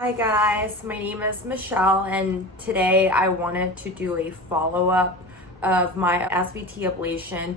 Hi guys, my name is Michelle and today I wanted to do a follow-up of my SVT ablation.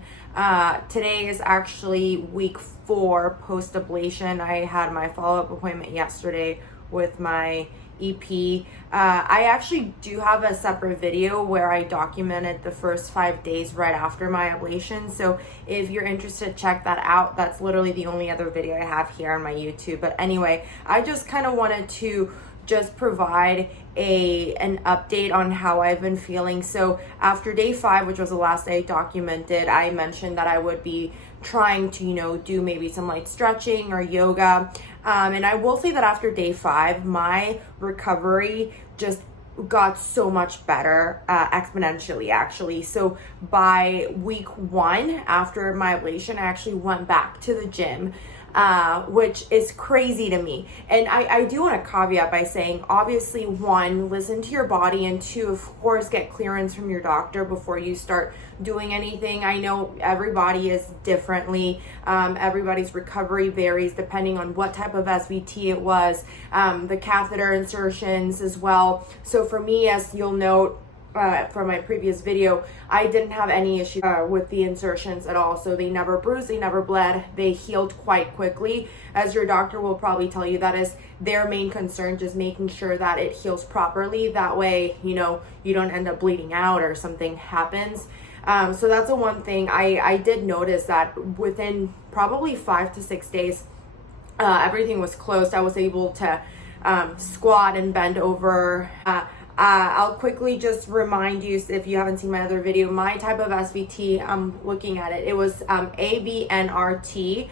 Today is actually week 4 post-ablation. I had my follow-up appointment yesterday with my EP. I actually do have a separate video where I documented the first 5 days right after my ablation. So if you're interested, check that out. That's literally the only other video I have here on my YouTube. But anyway, I just kind of wanted to just provide an update on how I've been feeling. So after day 5, which was the last day I documented, I mentioned that I would be trying to, do maybe some light stretching or yoga. And I will say that after day 5, my recovery just got so much better, exponentially actually. So by week 1 after my ablation, I actually went back to the gym, which is crazy to me. And I do want to caveat by saying, obviously, 1, listen to your body, and 2, of course, get clearance from your doctor before you start doing anything. I know everybody is differently. Everybody's recovery varies depending on what type of SVT it was, the catheter insertions as well. So for me, as you'll note, from my previous video, I didn't have any issue with the insertions at all. So they never bruised, they never bled, they healed quite quickly. As your doctor will probably tell you, that is their main concern, just making sure that it heals properly. That way, you don't end up bleeding out or something happens. So that's the one thing. I did notice that within probably 5 to 6 days, everything was closed. I was able to squat and bend over. I'll quickly just remind you, if you haven't seen my other video, my type of SVT, I'm looking at it. It was AVNRT.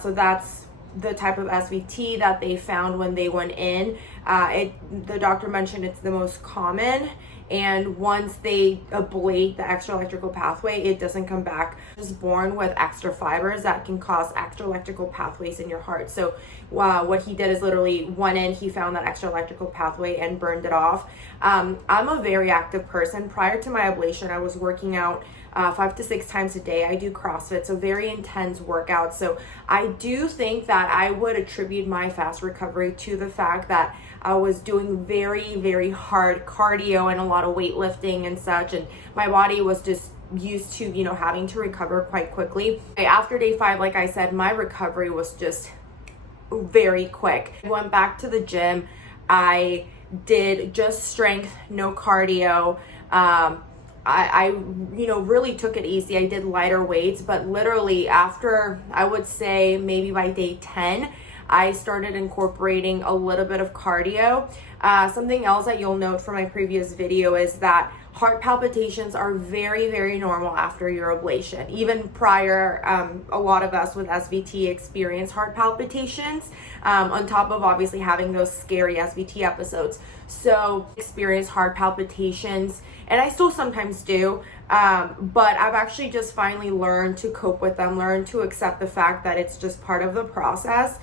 So that's the type of SVT that they found when they went in. The doctor mentioned it's the most common. And once they ablate the extra electrical pathway, it doesn't come back. It's born with extra fibers that can cause extra electrical pathways in your heart. So what he did is literally went in, he found that extra electrical pathway and burned it off. I'm a very active person. Prior to my ablation, I was working out 5 to 6 times a day. I do CrossFit, so very intense workouts. So I do think that I would attribute my fast recovery to the fact that I was doing very, very hard cardio and a lot of weightlifting and such, and my body was just used to, having to recover quite quickly. After day 5, like I said, my recovery was just very quick. I went back to the gym. I did just strength, no cardio. I really took it easy. I did lighter weights, but literally after, I would say maybe by day 10, I started incorporating a little bit of cardio. Something else that you'll note from my previous video is that heart palpitations are very, very normal after your ablation. Even prior, a lot of us with SVT experience heart palpitations, on top of obviously having those scary SVT episodes. So experience heart palpitations, and I still sometimes do, but I've actually just finally learned to cope with them, learned to accept the fact that it's just part of the process.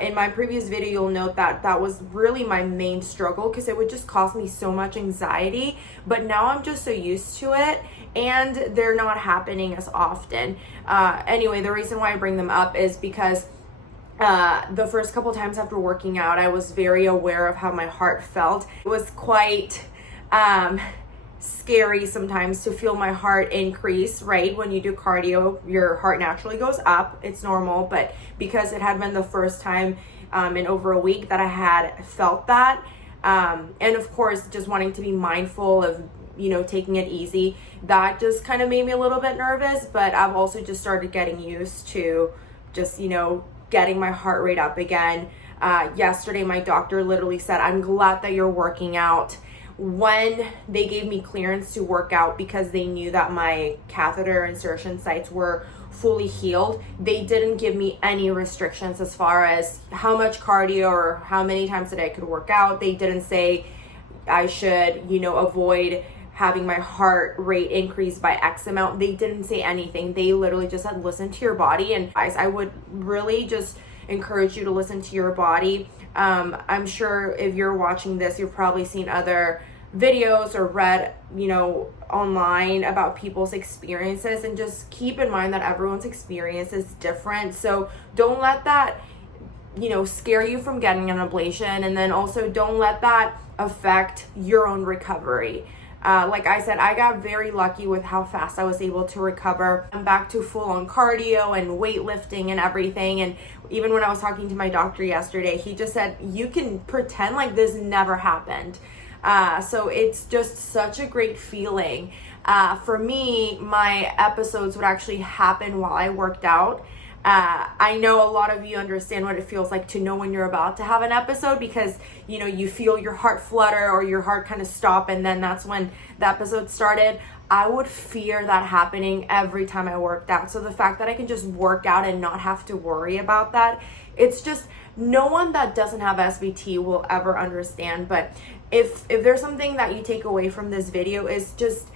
In my previous video, you'll note that that was really my main struggle because it would just cause me so much anxiety. But now I'm just so used to it and they're not happening as often. Anyway, the reason why I bring them up is because the first couple times after working out, I was very aware of how my heart felt. It was quite scary sometimes to feel my heart increase, right? When you do cardio, your heart naturally goes up. It's normal, but because it had been the first time in over a week that I had felt that, and of course, just wanting to be mindful of, taking it easy, that just kind of made me a little bit nervous, but I've also just started getting used to just, getting my heart rate up again. Yesterday, my doctor literally said, "I'm glad that you're working out." When they gave me clearance to work out because they knew that my catheter insertion sites were fully healed, they didn't give me any restrictions as far as how much cardio or how many times a day I could work out. They didn't say I should, avoid having my heart rate increase by X amount. They didn't say anything. They literally just said, listen to your body. And I would really just encourage you to listen to your body. I'm sure if you're watching this, you've probably seen other videos or read, online about people's experiences, and just keep in mind that everyone's experience is different. So don't let that scare you from getting an ablation, and then also don't let that affect your own recovery. Like I said, I got very lucky with how fast I was able to recover. I'm back to full-on cardio and weightlifting and everything. And even when I was talking to my doctor yesterday, he just said, you can pretend like this never happened. So it's just such a great feeling. For me, my episodes would actually happen while I worked out. I know a lot of you understand what it feels like to know when you're about to have an episode, because you feel your heart flutter or your heart kind of stop, and then that's when the episode started. I would fear that happening every time I worked out. So the fact that I can just work out and not have to worry about that, it's just, no one that doesn't have SVT will ever understand. But if there's something that you take away from this video, is just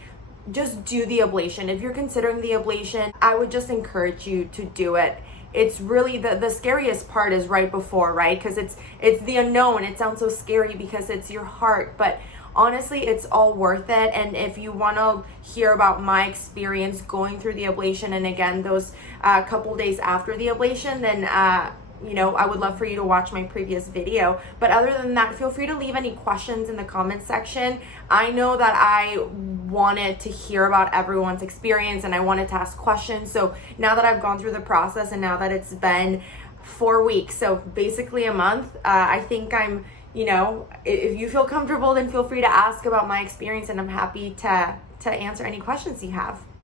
do the ablation. If you're considering the ablation, I would just encourage you to do it. It's really the scariest part is right before, right? Because it's the unknown. It sounds so scary because it's your heart, but honestly, it's all worth it. And if you want to hear about my experience going through the ablation, and again, those couple days after the ablation, then I would love for you to watch my previous video. But other than that, feel free to leave any questions in the comment section. I know that I wanted to hear about everyone's experience and I wanted to ask questions. So now that I've gone through the process, and now that it's been 4 weeks, so basically a month, I think I'm, if you feel comfortable, then feel free to ask about my experience, and I'm happy to answer any questions you have.